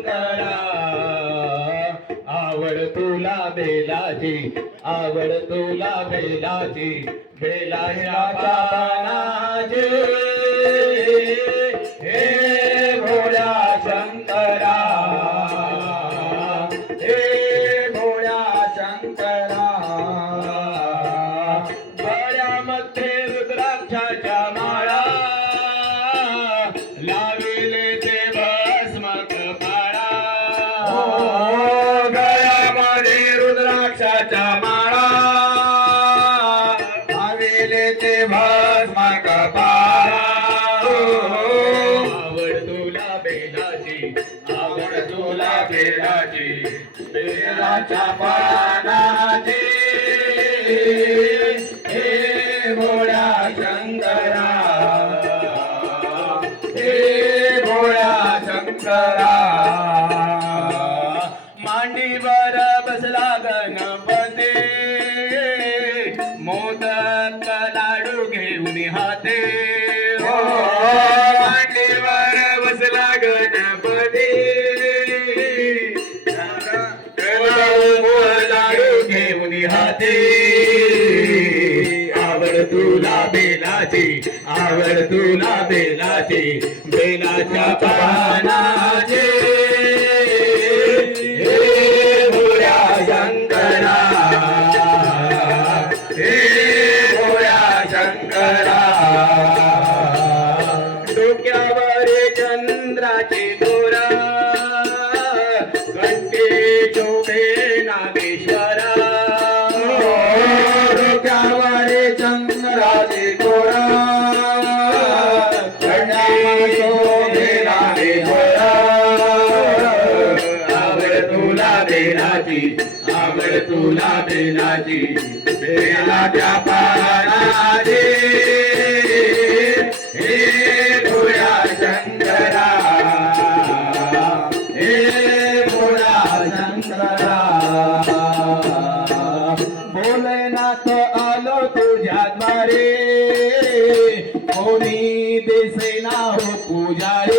तुकारा आवड तुला बेलाची आवड तुला बेलाची बेला रुद्राक्षाच्या माळा. लाविले ते भस्म कपाळा हो, हो. आवड तुला बेलाची आवड तुला बेलाची. बेलाच्या पानाची. हे भोळ्या शंकरा. हे भोळ्या शंकरा. बसला गणपती मोदक लाडू घेऊन हाते. हो. मांडीवर बसला गणपती. लाडू घेऊन हाते. आवड तुला बेलाची आवड तुला बेलाची बेलाच्या पानाची. शंकरा. डोक्यावर चंद्राची दोरा. घंटे नागेश्वरा. डोक्यावर दोरा. घंटे नागेश्वरा. आवड तुला बेलाची आवड तुला बेलाची भोलेनाथ आलो तुझ्या द्वारे कोणी देसेना हो पूजारे हो